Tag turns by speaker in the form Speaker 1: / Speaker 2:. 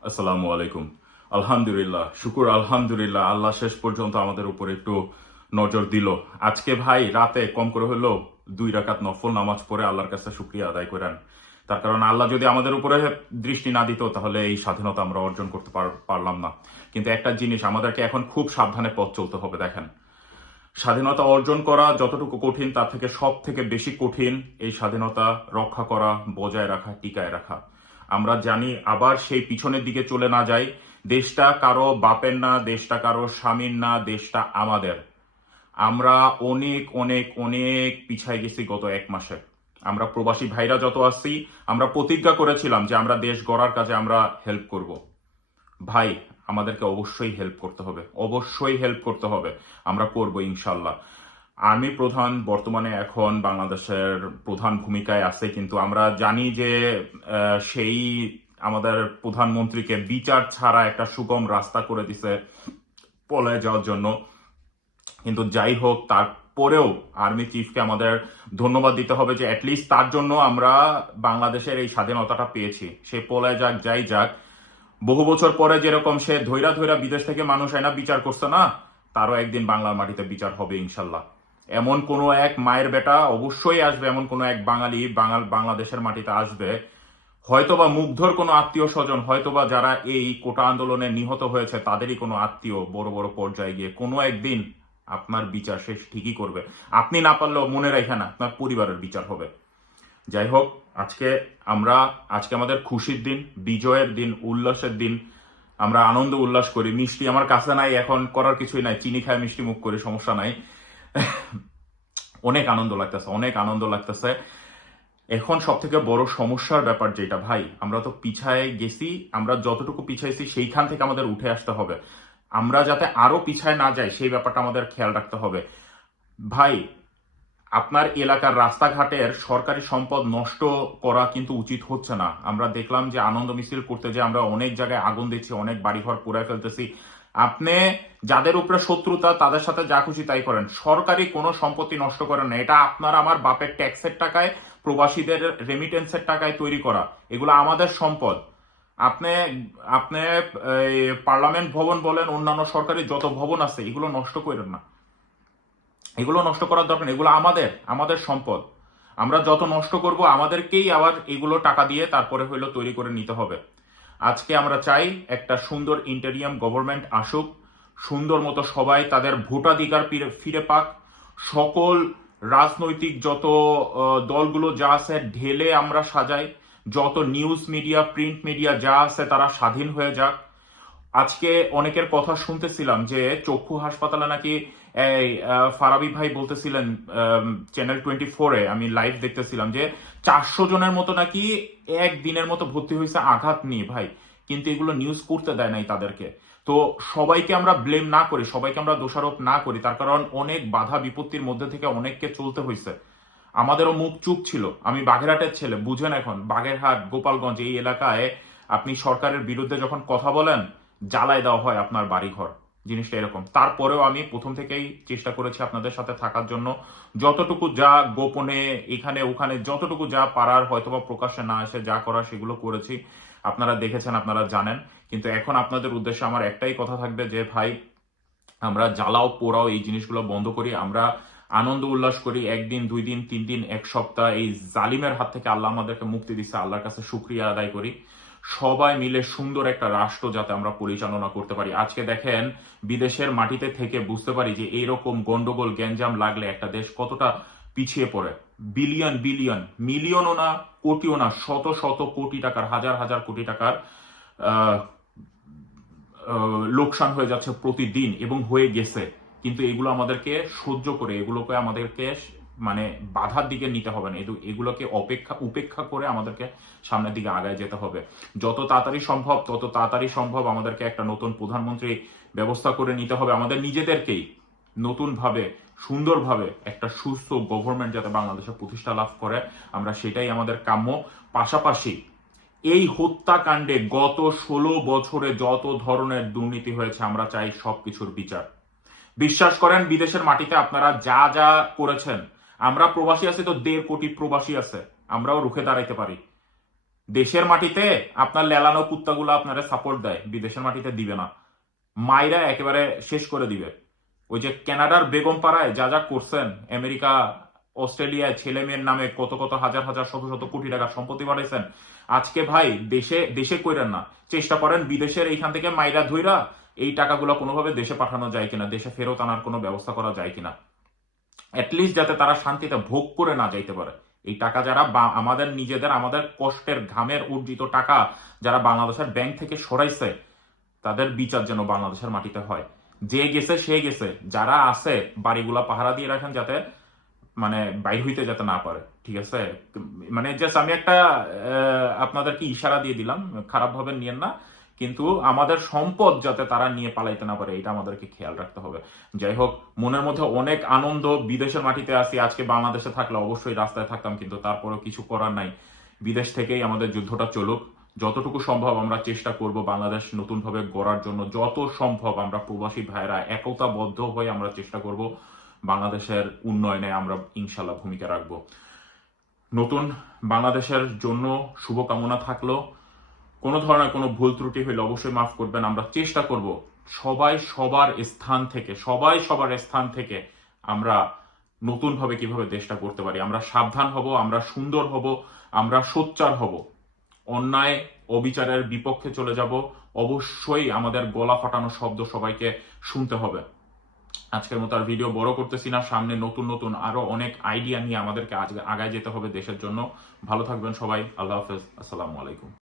Speaker 1: আসসালামু আলাইকুম। আলহামদুলিল্লাহ, শুকুর আলহামদুলিল্লাহ, আল্লাহ শেষ পর্যন্ত আমাদের উপর একটু নজর দিল। আজকে ভাই রাতে কম করে হলেও দুই রাকাত নফল নামাজ পড়ে আল্লাহর কাছে শুক্রিয়া আদায় করেন। তার কারণ আল্লাহ যদি আমাদের উপরে দৃষ্টি না দিত, তাহলে এই স্বাধীনতা আমরা অর্জন করতে পার- পারলাম না। কিন্তু একটা জিনিস, আমাদেরকে এখন খুব সাবধানে পথ চলতে হবে, দেখেন। স্বাধীনতা অর্জন করা যতটুকু কঠিন, তার থেকে সব থেকে বেশি কঠিন এই স্বাধীনতা রক্ষা করা, বজায় রাখা, টিকায় রাখা। আমরা জানি আবার সেই পিছনের দিকে চলে না যাই। দেশটা কারও বাপের না, দেশটা কারও স্বামীর না, দেশটা আমাদের। আমরা অনেক অনেক অনেক পিছায় গেছি গত এক মাসে। আমরা প্রবাসী ভাইরা যত আসছি আমরা প্রতিজ্ঞা করেছিলাম যে আমরা দেশ গড়ার কাজে আমরা হেল্প করব। ভাই, আমাদেরকে অবশ্যই হেল্প করতে হবে। অবশ্যই হেল্প করতে হবে। আমরা করব ইনশাল্লাহ আর্মি প্রধান বর্তমানে এখন বাংলাদেশের প্রধান ভূমিকায় আছে, কিন্তু আমরা জানি যে সেই আমাদের প্রধানমন্ত্রীকে বিচার ছাড়া একটা সুগম রাস্তা করে দিছে পলায় যাওয়ার জন্য। কিন্তু যাই হোক, তারপরেও আর্মি চিফকে আমাদের ধন্যবাদ দিতে হবে যে অ্যাটলিস্ট তার জন্য আমরা বাংলাদেশের এই স্বাধীনতাটা পেয়েছি। সে পলায় যাক, যাই যাক। বহু বছর পরে যেরকম সে ধৈরা ধৈরা বিদেশ থেকে মানুষ আয়না বিচার করছে না, তারও একদিন বাংলার মাটিতে বিচার হবে ইনশাল্লাহ। এমন কোনো এক মায়ের বেটা অবশ্যই আসবে, এমন কোনো এক বাঙালি বাঙাল বাংলাদেশের মাটিতে আসবে। হয়তোবা মুগ্ধর কোনো আত্মীয় স্বজন, হয়তোবা যারা এই কোটা আন্দোলনে নিহত হয়েছে, তাদেরই কোনো আত্মীয় বড় বড় পর্যায়ে গিয়ে কোনো একদিন আপনার বিচার শেষ ঠিকই করবে। আপনি না পারলেও মনে রেখে না আপনার পরিবারের বিচার হবে। যাই হোক, আজকে আমরা, আজকে আমাদের খুশির দিন, বিজয়ের দিন, উল্লাসের দিন। আমরা আনন্দ উল্লাস করি। মিষ্টি আমার কাছে নাই, এখন করার কিছুই নাই। চিনি খায় মিষ্টি মুখ করি, সমস্যা নাই। অনেক আনন্দ লাগতেছে, অনেক আনন্দ লাগতেছে। এখন সব থেকে বড় সমস্যার ব্যাপার যেটা, ভাই, আমরা তো পিছায় গেছি, আমরা যতটুকু পিছাইছি সেইখান থেকে আমাদের উঠে আসতে হবে। আমরা যাতে আরও পিছায় না যাই, সেই ব্যাপারটা আমাদের খেয়াল রাখতে হবে। ভাই, আপনার এলাকার রাস্তাঘাটের সরকারি সম্পদ নষ্ট করা কিন্তু উচিত হচ্ছে না। আমরা দেখলাম যে আনন্দ মিছিল করতে যে আমরা অনেক জায়গায় আগুন দিচ্ছি, অনেক বাড়িঘর পুড়ে ফেলতেছি। আপনি যাদের উপরে শত্রুতা, তাদের সাথে যা খুশি তাই করেন। সরকারি কোনো সম্পত্তি নষ্ট করেন না। এটা আপনার আমার বাপের ট্যাক্সের টাকায়, প্রবাসীদের রেমিটেন্সের টাকায় তৈরি করা। এগুলো আমাদের সম্পদ। আপনি আপনি পার্লামেন্ট ভবন বলেন, অন্যান্য সরকারি যত ভবন আছে, এগুলো নষ্ট করেন না। এগুলো নষ্ট করার দরকার এগুলো আমাদের আমাদের সম্পদ। আমরা যত নষ্ট করব, আমাদেরকেই আবার এগুলো টাকা দিয়ে তারপরে হইল তৈরি করে নিতে হবে। আজকে আমরা চাই একটা সুন্দর ইন্টেরিয়াম গভর্নমেন্ট আসুক, সুন্দর মতো সবাই তাদের ভোটাধিকার ফিরে- পাক। সকল রাজনৈতিক যত দলগুলো যা আছে ঢেলে আমরা সাজাই। যত নিউজ মিডিয়া প্রিন্ট মিডিয়া যা আছে তারা স্বাধীন হয়ে যাক। আজকে অনেকের কথা শুনতেছিলাম যে চক্ষু হাসপাতালে নাকি এই ফারাবি ভাই বলতেছিলেন চ্যানেল টোয়েন্টি ফোরে আমি লাইভ দেখতেছিলাম যে চারশো জনের মতো নাকি এক দিনের মতো ভর্তি হয়েছে আঘাত নিয়ে ভাই। কিন্তু এগুলো নিউজ করতে দেয় নাই তাদেরকে। তো সবাইকে আমরা ব্লেম না করি, সবাইকে আমরা দোষারোপ না করি। তার কারণ অনেক বাধা বিপত্তির মধ্যে থেকে অনেককে চলতে হয়েছে। আমাদেরও মুখ চুপ ছিল। আমি বাগেরহাটের ছেলে, বুঝেন এখন, বাগেরহাট, গোপালগঞ্জ, এই এলাকায় আপনি সরকারের বিরুদ্ধে যখন কথা বলেন, জ্বালায় দেওয়া হয় আপনার বাড়িঘর। জিনিসটা এরকম। তারপরেও আমি প্রথম থেকেই চেষ্টা করেছি আপনাদের সাথে থাকার জন্য। যতটুকু যা গোপনে এখানে ওখানে যতটুকু যা পারার হয়তোবা প্রকাশ্যে না এসে যা করার সেগুলো করেছি। আপনারা দেখেছেন, আপনারা জানেন। কিন্তু এখন আপনাদের উদ্দেশ্যে আমার একটাই কথা থাকবে যে, ভাই, আমরা জ্বালাও, পোড়াও এই জিনিসগুলো বন্ধ করি। আমরা আনন্দ উল্লাস করি। একদিন, দুই দিন, তিন দিন, এক সপ্তাহ এই জালিমের হাত থেকে আল্লাহ আমাদেরকে মুক্তি দিচ্ছে আল্লাহর কাছে শুক্রিয়া আদায় করি। সবাই মিলে সুন্দর একটা রাষ্ট্র যাতে আমরা পরিচালনা করতে পারি। আজকে দেখেন, বিদেশের মাটিতে থেকে বুঝতে পারি যে এইরকম গন্ডগোল, গ্যাঞ্জাম লাগলে একটা দেশ কতটা পিছিয়ে পড়ে। বিলিয়ন বিলিয়ন, মিলিয়নও না, কোটিও না, শত শত কোটি টাকার, হাজার হাজার কোটি টাকার লোকসান হয়ে যাচ্ছে প্রতিদিন এবং হয়ে গেছে। কিন্তু এগুলো আমাদেরকে সহ্য করে, এগুলোকে আমাদেরকে মানে বাধার দিকে নিতে হবে না। এগুলোকে অপেক্ষা, উপেক্ষা করে আমাদেরকে সামনের দিকে আগায় যেতে হবে। যত তাড়াতাড়ি সম্ভব, তত তাড়াতাড়ি সম্ভব আমাদেরকে একটা নতুন প্রধানমন্ত্রী ব্যবস্থা করে নিতে হবে আমাদের নিজেদেরকেই। নতুনভাবে, সুন্দরভাবে একটা সুস্থ গভর্নমেন্ট যাতে বাংলাদেশে প্রতিষ্ঠা লাভ করে। আমরা সেটাই আমাদের কাম্য। পাশাপাশি এই হত্যাকাণ্ডে গত ষোলো বছরে যত ধরনের দুর্নীতি হয়েছে, আমরা চাই সবকিছুর বিচার। বিশ্বাস করেন, বিদেশের মাটিতে আপনারা যা যা করেছেন আমরা প্রবাসী আছি তো দেড় কোটি প্রবাসী আছে, আমরাও রুখে দাঁড়াইতে পারি। দেশের মাটিতে আপনার লেলানো কুত্তাগুলো আপনারা সাপোর্ট দেয়, বিদেশের মাটিতে দিবে না। মাইরা একেবারে শেষ করে দিবে। ওই যে কানাডার বেগম পাড়ায় যা যা করছেন, আমেরিকা অস্ট্রেলিয়ায় ছেলে মেয়ের নামে কত কত হাজার হাজার শত শত কোটি টাকার সম্পত্তি বাড়াইছেন আজকে ভাই দেশে দেশে কইরেন না, চেষ্টা করেন বিদেশের এইখান থেকে মাইরা ধুইরা এই টাকাগুলো কোনোভাবে দেশে পাঠানো যায় কিনা, দেশে ফেরত আনার কোনো ব্যবস্থা করা যায় কিনা। অ্যাটলিস্ট যাতে তারা শান্তিতে ভোগ করে না যাইতে পারে। এই টাকা যারা আমাদের নিজেদের, আমাদের কষ্টের ঘামের অর্জিত টাকা যারা বাংলাদেশের ব্যাংক থেকে সরাইছে, তাদের বিচার যেন বাংলাদেশের মাটিতে হয়। যে গেছে, সে গেছে। যারা আছে, বাড়িগুলা পাহারা দিয়ে রাখেন যাতে মানে বাইর হইতে যাতে না পারে। ঠিক আছে? মানে জাস্ট আমি একটা আপনাদেরকে ইশারা দিয়ে দিলাম। খারাপ ভাবে নিয়েন না। কিন্তু আমাদের সম্পদ যাতে তারা নিয়ে পালাইতে না পারে, এটা আমাদেরকে খেয়াল রাখতে হবে। যাই হোক মনের মধ্যে অনেক আনন্দ বিদেশের মাটিতে আসি আজকে বাংলাদেশে থাকলে অবশ্যই রাস্তায় থাকতাম, কিন্তু তারপরেও কিছু করার নাই। বিদেশ থেকেই আমাদের যুদ্ধটা চলুক। যতটুকু সম্ভব আমরা চেষ্টা করব বাংলাদেশ নতুনভাবে গড়ার জন্য, যত সম্ভব আমরা প্রবাসী ভাইরা একতাবদ্ধ হয়ে আমরা চেষ্টা করব বাংলাদেশের উন্নয়নে আমরা ইনশাল্লাহ ভূমিকা রাখব। নতুন বাংলাদেশের জন্য শুভকামনা থাকল। কোনো ধরনের কোনো ভুল ত্রুটি হইলে অবশ্যই মাফ করবেন। আমরা চেষ্টা করব সবাই সবার স্থান থেকে, সবাই সবার স্থান থেকে আমরা নতুনভাবে কীভাবে দেশটা করতে পারি। আমরা সাবধান হব, আমরা সুন্দর হব, আমরা সোচ্চার হব। অন্যায়, অবিচারের বিপক্ষে চলে যাব। অবশ্যই আমাদের গলা ফাটানো শব্দ সবাইকে শুনতে হবে। আজকের মতো আর ভিডিও বড় করতেছি না। সামনে নতুন নতুন আরও অনেক আইডিয়া নিয়ে আমাদেরকে আজ আগায় যেতে হবে দেশের জন্য। ভালো থাকবেন সবাই। আল্লাহ হাফেজ। আসসালামু আলাইকুম।